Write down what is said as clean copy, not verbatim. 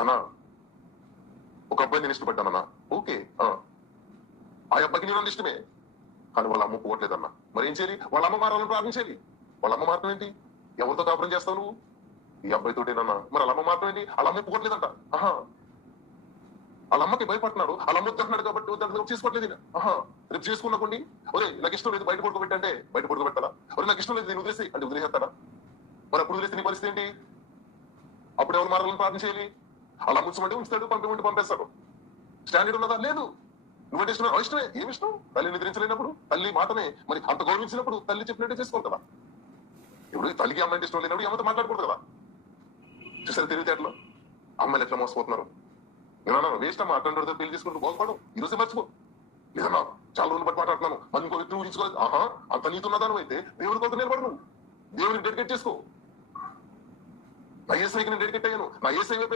అన్నా ఒక అబ్బాయి నేను ఇష్టపడ్డానన్నా. ఓకే. ఆ అబ్బాయికి నేను ఇష్టమే. కానీ వాళ్ళ అమ్మ పోవట్లేదన్నా. మరి ఏం చేయాలి? వాళ్ళ అమ్మ మారాలని ప్రార్థించాలి. వాళ్ళ అమ్మ మాత్రం ఏంటి? ఎవరితో కాపురం చేస్తావు నువ్వు? ఈ అబ్బాయితోటేనన్నా. మరి వాళ్ళ అమ్మ మాత్రం ఏంటి? వాళ్ళ అమ్మ పోవట్లేదంట. వాళ్ళ అమ్మకి భయపడుతున్నాడు. వాళ్ళ అమ్మ వద్దంటున్నాడు కాబట్టి వద్దంటున్నాడు, చేసుకోవట్లేదు. రేపు చేసుకున్నప్పుడు ఒరే నాకు ఇష్టం లేదు బయట పడుకోబెట్టంటే బయట పడుకోబెట్టాలా? ఒరే నాకు ఇష్టం లేదు నేను వదిలేసి అంటే వదిలేస్తాడా? మరి అప్పుడు వదిలేస్తే నీ పరిస్థితి ఏంటి? అప్పుడు ఎవరు మారాలని ప్రార్థన చేయాలి? అలా ఉంచమంటే ఉంచుతాడు, పంపమంటే పంపేస్తాడు. స్టాండర్డ్ ఉన్నదా? లేదు. నువ్వంటే ఇష్టం ఇష్టమే. ఏమి ఇష్టం? తల్లిని నిద్రించలేనప్పుడు తల్లి మాటనే మరి అంత గౌరవించినప్పుడు తల్లి చెప్పినట్టే చేసుకోవాలి కదా. ఇప్పుడు తల్లికి అమ్మాయి ఇష్టం లేనప్పుడు అమ్మతో మాట్లాడకూడదు కదా. చూసారు తెలివితేటలో అమ్మాయిలు ఎట్లా మోసపోతున్నారు. నేను వేస్ట్ అమ్మా అటెండర్తో పెళ్లి చేసుకుంటూ బాగుపడు. ఈ రోజే మర్చిపో. లేదన్నా చాలా రోజులు బట్టి మాట్లాడుతున్నాను. మళ్ళీ ఇంకో వ్యక్తి ఊహించుకోలేదు. అంత నీతున్నదాను అయితే దేవుడి కొరకు నిలబడు. నువ్వు దేవుడిని డెడికేట్ చేసుకో. నా ఏసైకి నేను డెడికేట్ అయ్యాను. నా ఏసై